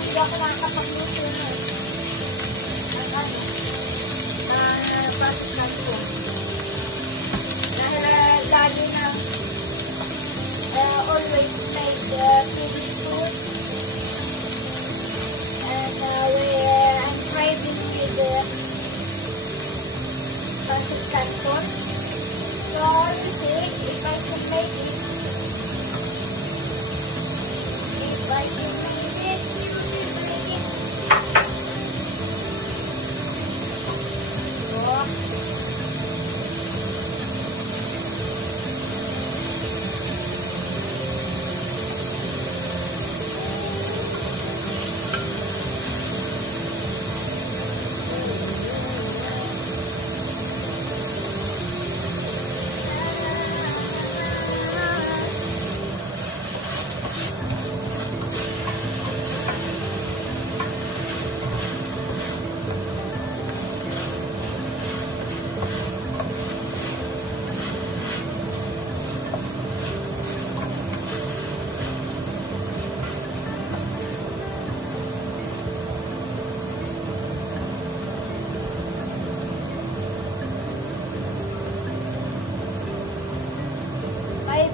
hindi ako makakapagluto na pasukan ko. Dahil lagi na always made Philippine food. And I'm craving with pasukan ko. So, you see, if I can make it, if I can make it,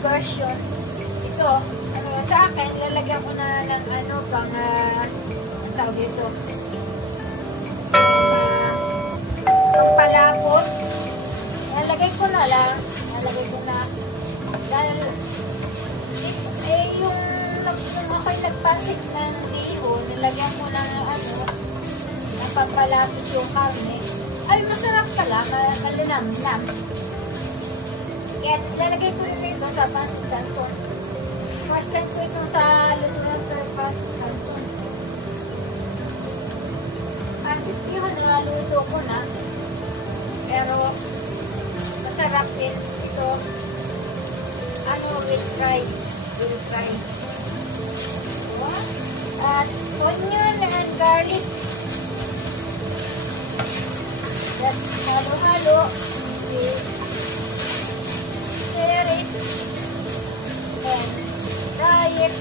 version. Ito, sa akin, lalagyan ko na ng pang, tawag ito, pang palapot. Nalagay ko na lang, dahil, yung ako'y nagpasik ng liho, nilagyan ko na ng pampalapot yung karne. Ay, masarap pala, malinam-nam. Kaya lalagay ko rin ito sa pasit canton. First time ko ito sa lutuan sa pasit canton. Pasit yun, naluto ko na. Pero, masarap din ito. With fried. At onion and garlic. Just halo-halo. Stir it and fry it.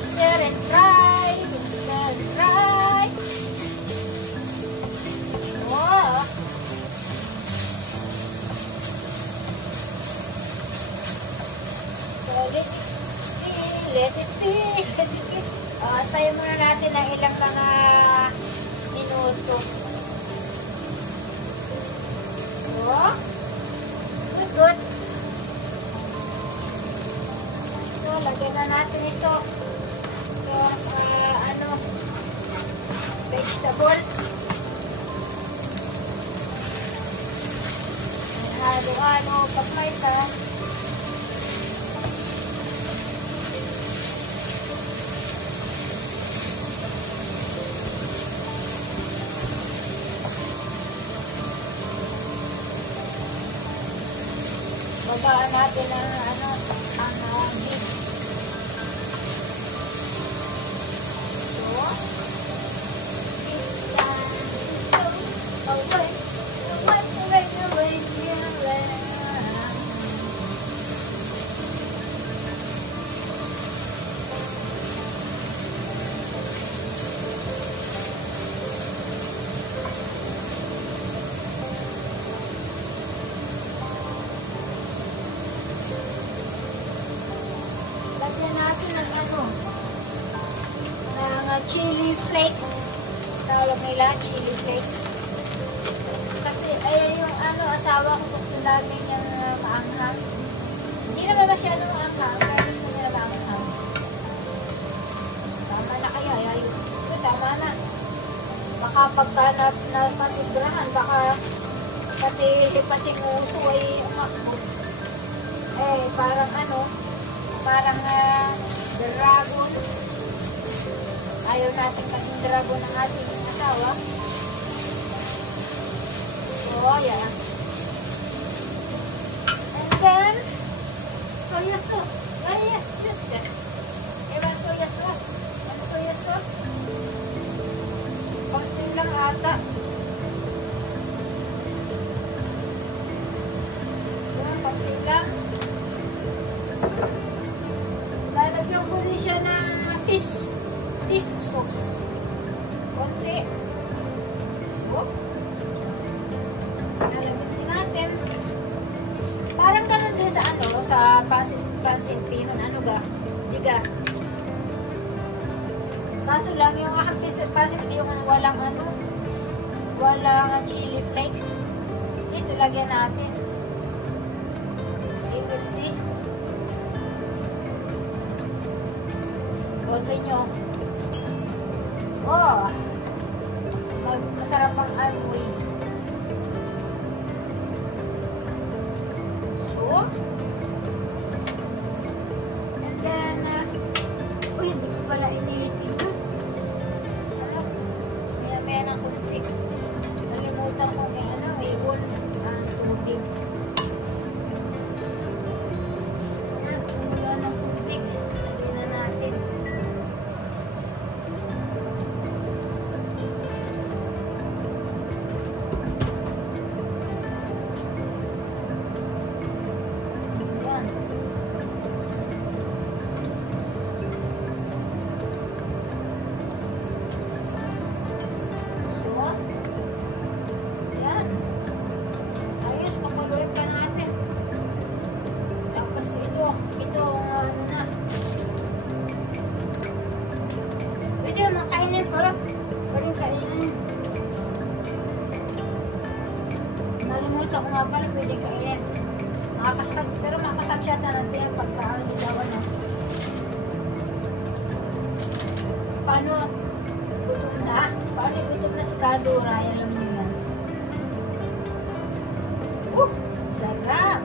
Stir and fry. Wow! So let it be. Antayin muna natin ang ilang mga minuto. So, good. So, lagyan na natin ito. Yung, vegetable. Halo-halo, paprika. Babaan natin ang beef. Lagyan natin ng chili flakes. Tawag nila, chili flakes. Kasi, yung asawa ko gusto lagi niyang maanghang. Hindi naman masyadong maanghang, kaya gusto niya maanghang. Tama na kaya, tama na. Baka pagka napasubrahan, baka pati uso ay umasbog. Parang dragon. Ayaw natin maging dragon ng ating asawa. So, yeah. And then, soya sauce. Yes, just that. Ewan soya sauce. Ang soya sauce. Konti lang ata. Konti lang. Lalagyan ko rin siya ng fish fish sauce. Konti. So, lalamutin natin. Parang ganun din sa ano, sa pansit pinon. Ano ga? Diga. Kaso lang yung aking pansit yung walang ano, walang chili flakes. Ito lagyan natin. You will see. Boto nyo. Oh! Masarap ang amoy. So, and then, uy, hindi ko pala iniitin. Ano? May ng kunti. Nalimutan ko kay ano, ibon ang tubig. Wala ng kunti. Lagyan na natin. Nalimutan ko nga pala, pwede kainin. Pero makakasabsya natin yung pagkaaligawan na. Paano gutom na? Paano gutom na si Kadura? Alam niyo yan. Sarap!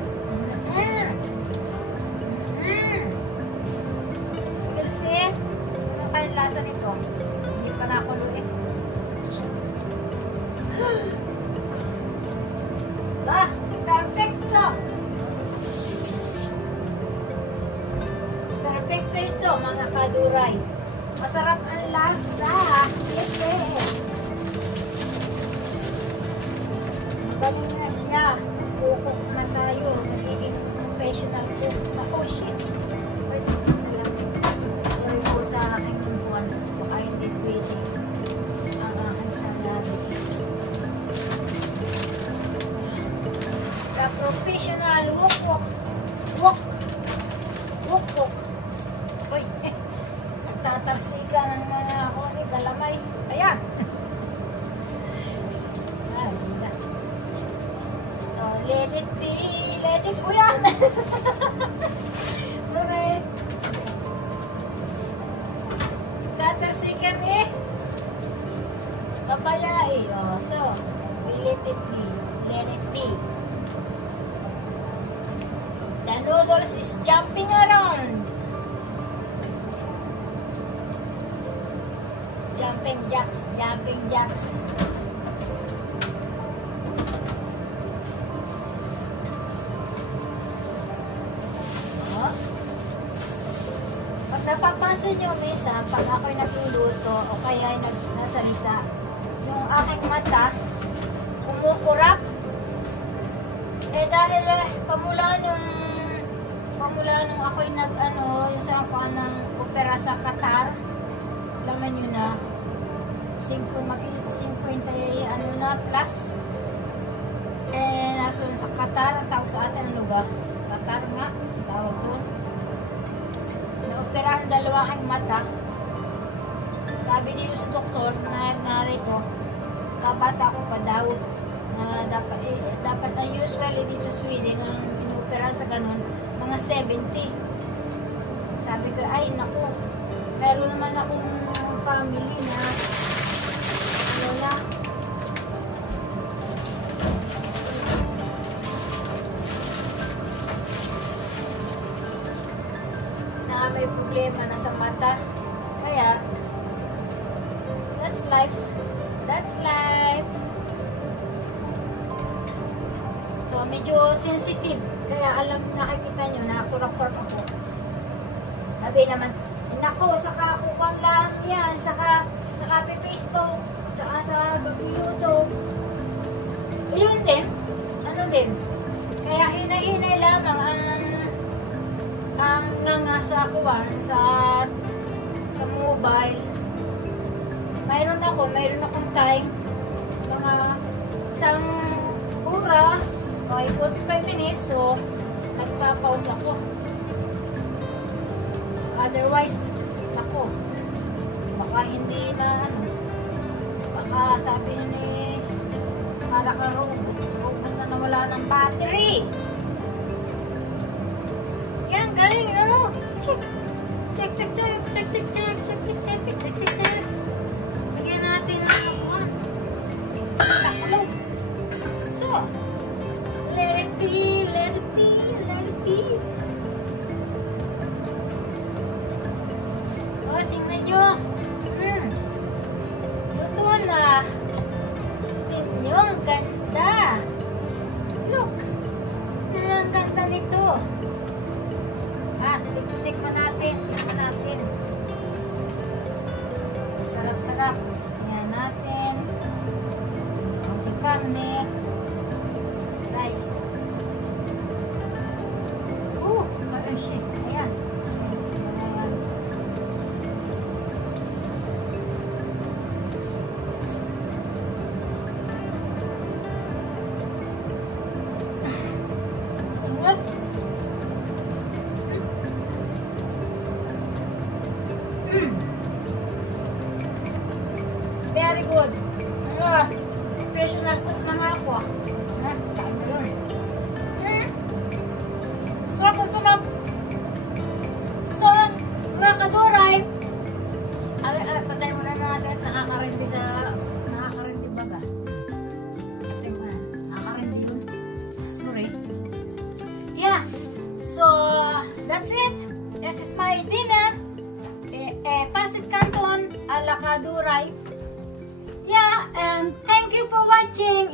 Kasi, ano kayong lasa nito? Hindi pa nakuloy. Perfecto! Perfecto ito, mga kaduray. Masarap ang lasa. Magaling na siya. Kukok na tayo. Magiging professional cook. Oh shit. Pwede ko sa lamig. Sorry po sa aking buwan. Baka hindi pwede ang aking salari. The professional wok-wok. Wok-wok. Uy, nagtatarsiga ng mga ako ni galamay. Ayan. So, let it be. Uyan! Sorry. Tatarsigan eh. Papaya eh. Oh, so, let it be. Let it be. The noodles is jumping around. Jumping jacks. Oh. Pag napapansin nyo minsan, pag ako'y nagluluto o kaya nasalita, yung aking mata, kumukurap. Dahil pamula nung ako'y yung sa paan ng opera sa Qatar, laman nyo na, 50 na plus. Nasun sa Qatar, ang tawag sa atin ang lugar. Qatar nga, tawag doon. Naoperahan dalawa aking mata. Sabi niyo sa doktor na narito, kabata ko pa daw. Dapat ang usually dito sa Sweden ang inopera sa ganun, mga 70. Sabi ko, ay naku, meron naman akong family na wala. Na may problema na sa mata. Kaya, that's life. So, medyo sensitive. Kaya nakikita nyo, nakurap-kurap ako. Sabi naman, nako, saka kukuhan lang yan, saka Facebook, saka sa YouTube. Yun din, kaya hinay-hinay lamang ang nga sa kuwan, sa mobile, mayroon akong time, mga isang oras, o 45 minutes, so nagpa-pause ako. So otherwise, ako, baka hindi na, baka sabi ni para ka robot, na nawala ng battery. Yan, galing, ano? Check. Lagyan natin ang kapuan. Takulog. So, let it be. O, tingnan nyo. Luto na. Tingnan nyo, ang ganda. Look. Ang ganda nito. Tikman natin. Sarap-sarap. Ayan natin. Ang karne. Ay. Bagay siya. Ayan. Very good. Professional cook na nga ako. Kain mo yun. Sarap. So, mga kaduray, patay muna natin. Nakakarindi baga. Patay mo na. Nakakarindi yun. Sorry. Yeah. So, that's it. That is my dinner. Pancit Canton a la Kaduray. Yeah, and thank you for watching.